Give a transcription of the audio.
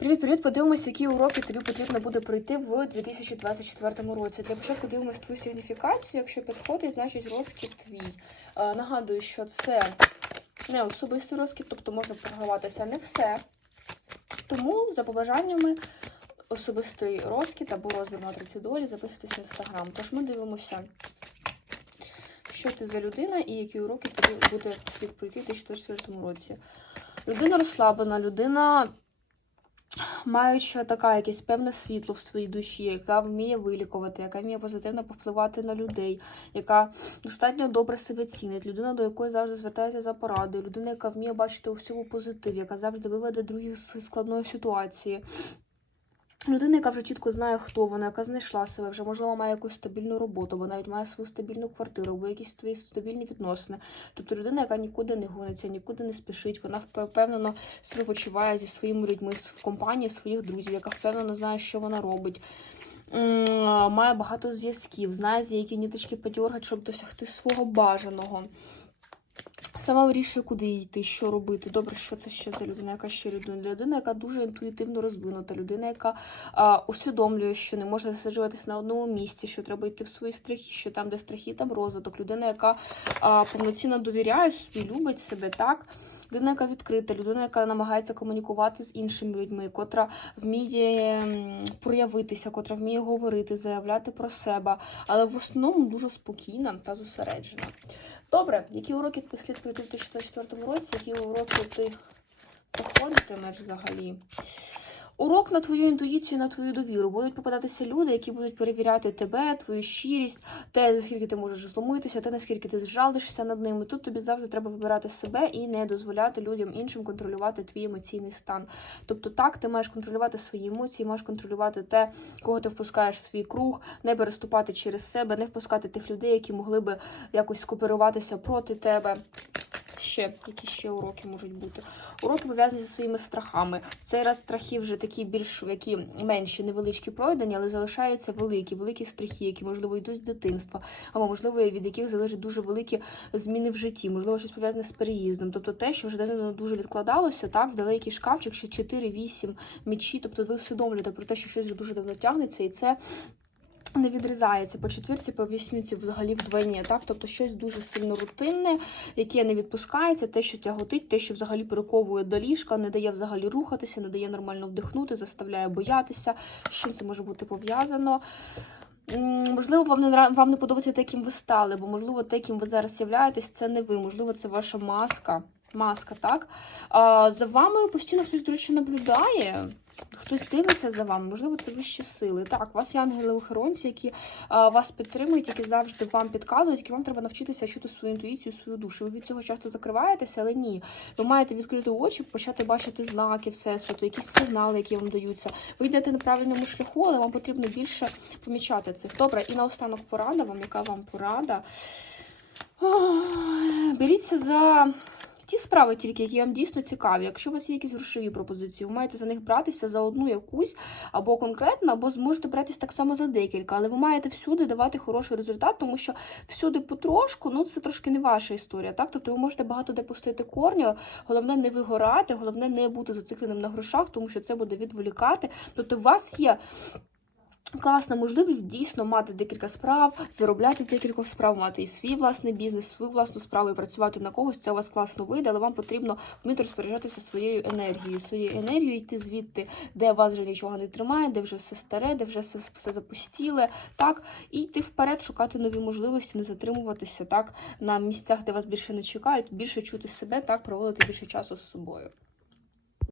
Привіт-привіт! Подивимося, які уроки тобі потрібно буде пройти в 2024 році. Для початку дивимося твою сигніфікацію. Якщо підходить, значить розкид твій. Е, нагадую, що це не особистий розкид, тобто можна торгуватися не все. Тому, за побажаннями, особистий розкид або розмір матриці долі записуйтесь в інстаграм. Тож ми дивимося, що ти за людина і які уроки тобі буде слід пройти в 2024 році. Людина розслаблена, людина маючи така якесь певне світло в своїй душі, яка вміє вилікувати, яка вміє позитивно повпливати на людей, яка достатньо добре себе цінить, людина, до якої завжди звертається за порадою, людина, яка вміє бачити у всьому позитив, яка завжди виведе других з складної ситуації. Людина, яка вже чітко знає, хто вона, яка знайшла себе, вже можливо має якусь стабільну роботу, або навіть має свою стабільну квартиру, або якісь твої стабільні відносини. Тобто людина, яка нікуди не гониться, нікуди не спішить, вона впевнено себе почуває зі своїми людьми в компанії своїх друзів, яка впевнено знає, що вона робить. Має багато зв'язків, знає, за які ніточки подьоргати, щоб досягти свого бажаного. Сама вирішує, куди йти, що робити. Добре, що це ще за людина, яка ще людина? Людина, яка дуже інтуїтивно розвинута, людина, яка а, усвідомлює, що не може засаджуватися на одному місці, що треба йти в свої страхи, що там, де страхи, там розвиток. Людина, яка а, повноцінно довіряє собі, любить себе, так? Людина, яка відкрита, людина, яка намагається комунікувати з іншими людьми, котра вміє проявитися, котра вміє говорити, заявляти про себе, але в основному дуже спокійна та зосереджена. Добре, які уроки ти слід пройти в 2024 році, які уроки ти проходитимеш взагалі? Урок на твою інтуїцію, на твою довіру. Будуть попадатися люди, які будуть перевіряти тебе, твою щирість, те, наскільки ти можеш зломитися, те, наскільки ти зжалишся над ними. Тут тобі завжди треба вибирати себе і не дозволяти людям іншим контролювати твій емоційний стан. Тобто, так, ти маєш контролювати свої емоції, маєш контролювати те, кого ти впускаєш в свій круг, не переступати через себе, не впускати тих людей, які могли би якось скооперуватися проти тебе. Ще які ще уроки можуть бути? Уроки пов'язані зі своїми страхами. В цей раз страхи вже такі більш які менші, невеличкі пройдені, але залишаються великі, великі страхи, які можливо йдуть з дитинства, або можливо від яких залежать дуже великі зміни в житті, можливо, щось пов'язане з переїздом. Тобто те, що вже давно дуже відкладалося, так вдали якийсь шкафчик, ще 4-8 мічі. Тобто ви усвідомлюєте про те, що щось вже дуже давно тягнеться, і це. Не відрізається по четвірці, по вісьміці взагалі вдвоє, так? Тобто щось дуже сильно рутинне, яке не відпускається, те, що тяготить, те, що взагалі перековує до ліжка, не дає взагалі рухатися, не дає нормально вдихнути, заставляє боятися. З чим це може бути пов'язано? Можливо, вам не вам не подобається те, ким ви стали, бо можливо, те, ким ви зараз являєтесь, це не ви. Можливо, це ваша маска. Маска, так? А, за вами постійно хтось, до речі, наблюдає. Хтось дивиться за вами, можливо, це вищі сили. Так, у вас є ангели-охоронці, які а, вас підтримують, які завжди вам підказують, які вам треба навчитися чути свою інтуїцію, свою душу. Ви від цього часто закриваєтеся, але ні. Ви маєте відкрити очі, почати бачити знаки всесвіту, якісь сигнали, які вам даються. Ви йдете на правильному шляху, але вам потрібно більше помічати цих. Добре, і наостанок порада вам, яка вам порада. Беріться за ті справи, тільки які вам дійсно цікаві. Якщо у вас є якісь грошові пропозиції, ви маєте за них братися за одну якусь або конкретно, або зможете братись так само за декілька. Але ви маєте всюди давати хороший результат, тому що всюди потрошку, ну це трошки не ваша історія. Так, тобто ви можете багато де пустити корню. Головне не вигорати, головне не бути зацикленим на грошах, тому що це буде відволікати. Тобто, у вас є. Класна можливість дійсно мати декілька справ, заробляти декількох справ, мати і свій власний бізнес, свою власну справу і працювати на когось. Це у вас класно вийде, але вам потрібно вміти розпоряджатися своєю енергією, своєю енергією йти звідти, де вас вже нічого не тримає, де вже все старе, де вже все, все запустіле, так, і йти вперед, шукати нові можливості, не затримуватися так на місцях, де вас більше не чекають, більше чути себе, так, проводити більше часу з собою.